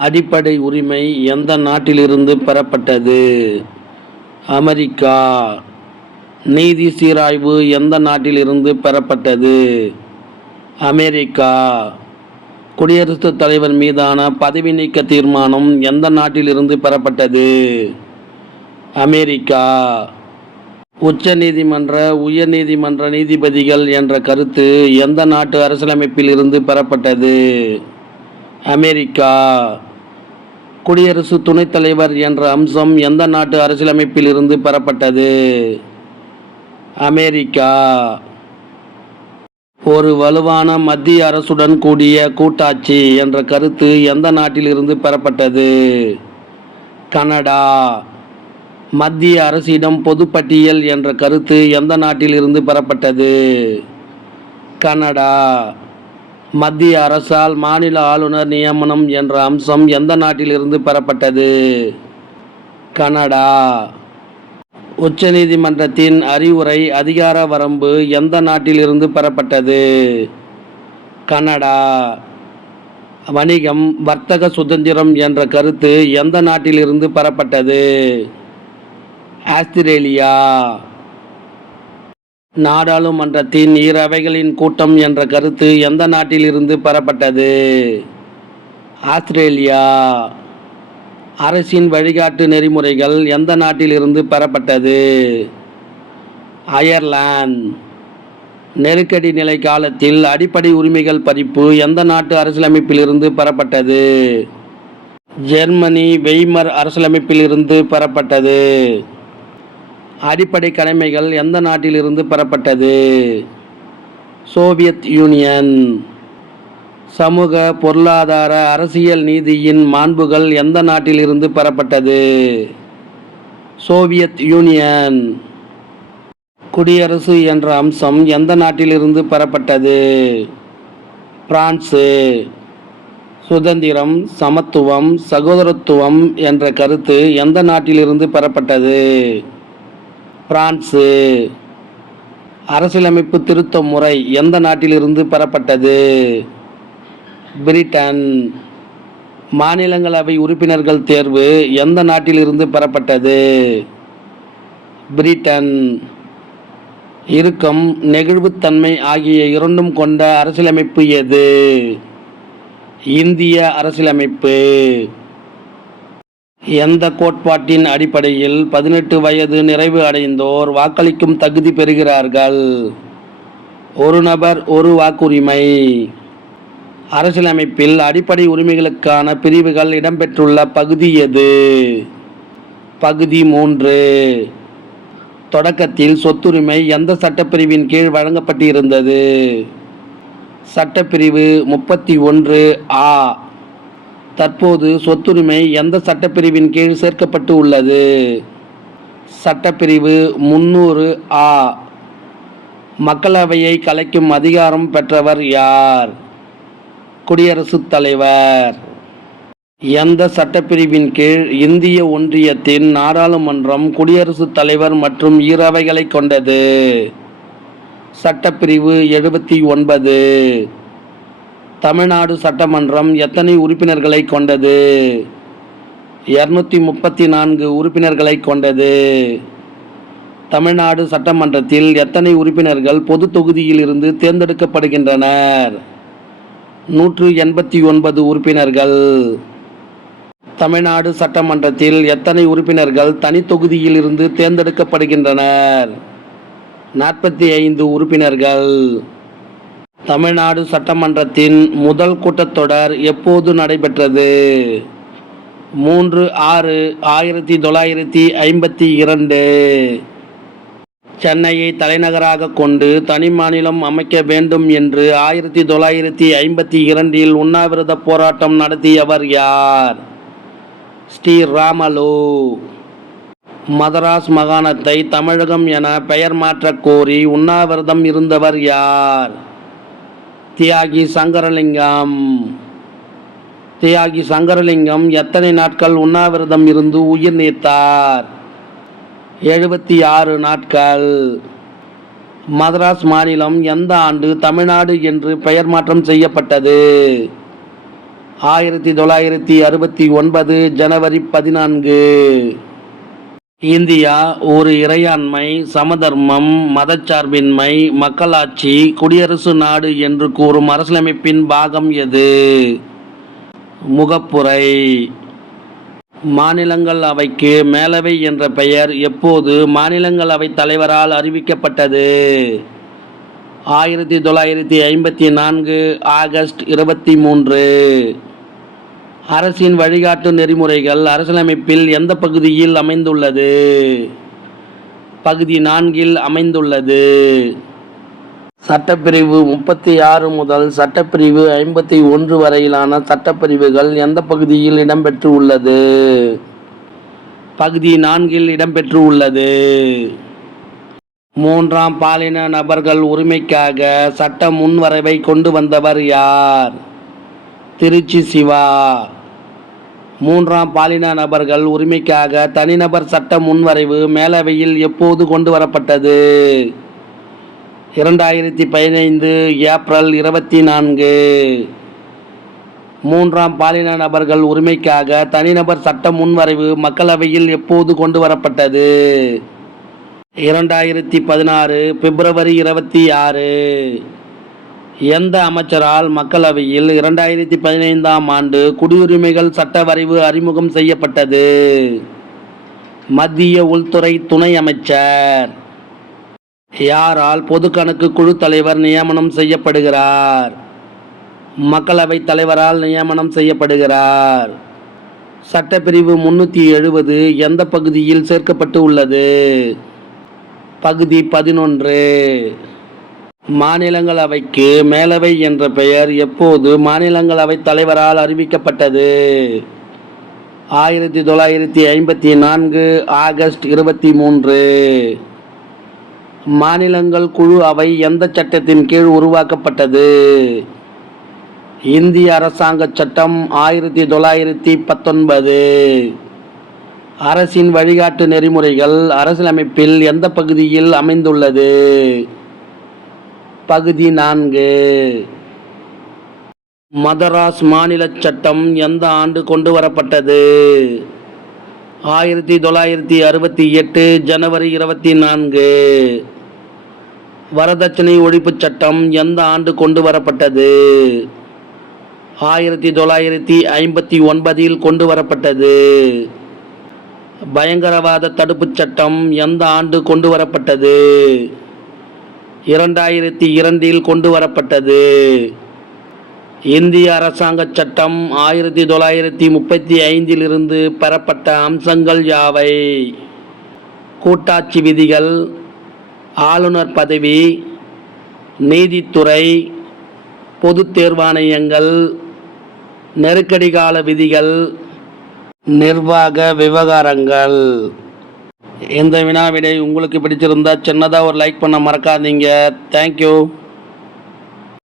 அடிப்படை உரிமை எந்த நாட்டிலிருந்து பெறப்பட்டது? அமெரிக்கா. நீதி சீராய்வு எந்த நாட்டிலிருந்து பெறப்பட்டது? அமெரிக்கா. குடியரசுத் தலைவர் மீதான பதவி நீக்க தீர்மானம் எந்த நாட்டிலிருந்து பெறப்பட்டது? அமெரிக்கா. உச்ச நீதிமன்ற உயர் நீதிமன்ற நீதிபதிகள் என்ற கருத்து எந்த நாட்டு அரசியலமைப்பில் இருந்து பெறப்பட்டது? அமெரிக்கா. குடியரசு துணைத் தலைவர் என்ற அம்சம் எந்த நாட்டு அரசியலமைப்பில் இருந்து பெறப்பட்டது? அமெரிக்கா. ஒரு வலுவான மத்திய அரசுடன் கூடிய கூட்டாட்சி என்ற கருத்து எந்த நாட்டிலிருந்து பெறப்பட்டது? கனடா. மத்திய அரசிடம் பொதுப்பட்டியல் என்ற கருத்து எந்த நாட்டிலிருந்து பெறப்பட்டது? கனடா. மத்திய அரசால் மாநில ஆளுநர் நியமனம் என்ற அம்சம் எந்த நாட்டிலிருந்து பெறப்பட்டது? கனடா. உச்ச நீதிமன்றத்தின் அறிவுரை அதிகார வரம்பு எந்த நாட்டிலிருந்து பெறப்பட்டது? கனடா. வணிகம் வர்த்தக சுதந்திரம் என்ற கருத்து எந்த நாட்டிலிருந்து பெறப்பட்டது? ஆஸ்திரேலியா. நாடாளுமன்றத்தின் இரு அவைகளின் கூட்டம் என்ற கருத்து எந்த நாட்டிலிருந்து பெறப்பட்டது? ஆஸ்திரேலியா. அரசின் வழிகாட்டு நெறிமுறைகள் எந்த நாட்டிலிருந்து பெறப்பட்டது? அயர்லாந்து. நெருக்கடி நிலை காலத்தில் அடிப்படை உரிமைகள் பறிப்பு எந்த நாட்டு அரசியலமைப்பிலிருந்து பெறப்பட்டது? ஜெர்மனி வெய்மர் அரசியலமைப்பிலிருந்து பெறப்பட்டது. அடிப்படை கடமைகள் எந்த நாட்டிலிருந்து பெறப்பட்டது? Soviet union. சமூக பொருளாதார அரசியல் நீதியின் மாண்புகள் எந்த நாட்டிலிருந்து பெறப்பட்டது? Soviet union. குடியரசு என்ற அம்சம் எந்த நாட்டிலிருந்து பெறப்பட்டது? பிரான்சு. சுதந்திரம் சமத்துவம் சகோதரத்துவம் என்ற கருத்து எந்த நாட்டிலிருந்து பெறப்பட்டது? பிரான்சு. அரசியலமைப்பு திருத்த முறை எந்த நாட்டிலிருந்து பெறப்பட்டது? பிரிட்டன். மாநிலங்களவை உறுப்பினர்கள் தேர்வு எந்த நாட்டிலிருந்து பெறப்பட்டது? பிரிட்டன். இறுக்கம் நெகிழ்வுத்தன்மை ஆகிய இரண்டும் கொண்ட அரசியலமைப்பு எது? இந்திய அரசியலமைப்பு. எந்த கோட்பாட்டின் அடிப்படையில் 18 வயது நிறைவு அடைந்தோர் வாக்களிக்கும் தகுதி பெறுகிறார்கள்? ஒரு நபர் ஒரு வாக்குரிமை. அரசியலமைப்பில் அடிப்படை உரிமைகளுக்கான பிரிவுகள் இடம்பெற்றுள்ள பகுதி எது? பகுதி 3. தொடக்கத்தில் சொத்துரிமை எந்த சட்டப்பிரிவின் கீழ் வழங்கப்பட்டிருந்தது? சட்டப்பிரிவு 31A. தற்போது சொத்துரிமை எந்த சட்டப்பிரிவின் கீழ் சேர்க்கப்பட்டு உள்ளது? சட்டப்பிரிவு 300A. மக்களவையை கலைக்கும் அதிகாரம் பெற்றவர் யார்? குடியரசுத் தலைவர். எந்த சட்டப்பிரிவின் கீழ் இந்திய ஒன்றியத்தின் நாடாளுமன்றம் குடியரசுத் தலைவர் மற்றும் இரு அவைகளை கொண்டது? சட்டப்பிரிவு 79. தமிழ்நாடு சட்டமன்றம் எத்தனை உறுப்பினர்களை கொண்டது? 234 உறுப்பினர்களை கொண்டது. தமிழ்நாடு சட்டமன்றத்தில் எத்தனை உறுப்பினர்கள் பொது தொகுதியில் இருந்து தேர்ந்தெடுக்கப்படுகின்றனர்? 189 உறுப்பினர்கள். தமிழ்நாடு சட்டமன்றத்தில் எத்தனை உறுப்பினர்கள் தனி தொகுதியில் இருந்து தேர்ந்தெடுக்கப்படுகின்றனர்? 45 உறுப்பினர்கள். தமிழ்நாடு சட்டமன்றத்தின் முதல் கூட்டத்தொடர் எப்போது நடைபெற்றது? 3/6/1952. சென்னையை தலைநகராக கொண்டு தனி மாநிலம் அமைக்க வேண்டும் என்று 1952 உண்ணாவிரத போராட்டம் நடத்தியவர் யார்? ஸ்ரீராமலு. மதராஸ் மாகாணத்தை தமிழகம் என பெயர் மாற்றக் கோரி உண்ணாவிரதம் இருந்தவர் யார்? தியாகி சங்கரலிங்கம். தியாகி சங்கரலிங்கம் எத்தனை நாட்கள் உண்ணாவிரதம் இருந்து உயிர் நீத்தார்? 76 நாட்கள். மதராஸ் மாநிலம் எந்த ஆண்டு தமிழ்நாடு என்று பெயர் மாற்றம் செய்யப்பட்டது? 1969 ஜனவரி 14. இந்தியா ஒரு இறையாண்மை, சமதர்மம், மதச்சார்பின்மை, மக்களாட்சி, குடியரசு நாடு என்று கூறும் அரசியலமைப்பின் பாகம் எது? முகப்புரை. மாநிலங்களவைக்கு மேலவை என்ற பெயர் எப்போது மாநிலங்களவைத் தலைவரால் அறிவிக்கப்பட்டது? 1954 ஆகஸ்ட் 23. அரசின் வழிகாட்டு நெறிமுறைகள் அரசியலமைப்பில் எந்த பகுதியில் அமைந்துள்ளது? பகுதி 4 அமைந்துள்ளது. சட்டப்பிரிவு 36 முதல் சட்டப்பிரிவு 51 வரையிலான சட்டப்பிரிவுகள் எந்த பகுதியில் இடம்பெற்று உள்ளது? பகுதி 4 இடம்பெற்று உள்ளது. மூன்றாம் பாலின நபர்கள் உரிமைக்காக சட்ட முன்வரைவை கொண்டு வந்தவர் யார்? திருச்சி சிவா. மூன்றாம் பாலின நபர்கள் உரிமைக்காக தனிநபர் சட்ட முன்வரைவு மேலவையில் எப்போது கொண்டு வரப்பட்டது? 2015 ஏப்ரல் 24. மூன்றாம் பாலின நபர்கள் உரிமைக்காக தனிநபர் சட்ட முன்வரைவு மக்களவையில் எப்போது கொண்டு வரப்பட்டது? 2016 பிப்ரவரி 26. எந்த அமைச்சரால் மக்களவையில் 2015ஆம் ஆண்டு குடியுரிமைகள் சட்ட வரைவு அறிமுகம் செய்யப்பட்டது? மத்திய உள்துறை துணை அமைச்சர். யாரால் பொது கணக்கு குழு தலைவர் நியமனம் செய்யப்படுகிறார்? மக்களவைத் தலைவரால் நியமனம் செய்யப்படுகிறார். சட்டப்பிரிவு 370 எந்த பகுதியில் சேர்க்கப்பட்டு உள்ளது? பகுதி 11. மாநிலங்களவைக்கு மேலவை என்ற பெயர் எப்போது மாநிலங்களவைத் தலைவரால் அறிவிக்கப்பட்டது? 1954 ஆகஸ்ட் 23. மாநிலங்கள் குழு அவை எந்த சட்டத்தின் கீழ் உருவாக்கப்பட்டது? இந்திய அரசாங்க சட்டம் 1919. அரசின் வழிகாட்டு நெறிமுறைகள் அரசியலமைப்பில் எந்த பகுதியில் அமைந்துள்ளது? பகுதி 4. மதராஸ் மாநில சட்டம் எந்த ஆண்டு கொண்டு வரப்பட்டது? 1968 ஜனவரி 24. வரதட்சணை ஒழிப்புச் சட்டம் எந்த ஆண்டு கொண்டு வரப்பட்டது? 1959 கொண்டு வரப்பட்டது. பயங்கரவாத தடுப்புச் சட்டம் எந்த ஆண்டு கொண்டு வரப்பட்டது? 2002 கொண்டு வரப்பட்டது. இந்திய அரசாங்க சட்டம் 1935 பெறப்பட்ட அம்சங்கள் யாவை? கூட்டாட்சி விதிகள், ஆளுநர் பதவி, நீதித்துறை, பொது தேர்வாணையங்கள், நெருக்கடி கால விதிகள், நிர்வாக விவகாரங்கள். இந்த வினாவிடை உங்களுக்கு பிடிச்சிருந்தா சின்னதாக ஒரு லைக் பண்ண மறக்காதீங்க. தேங்க்யூ.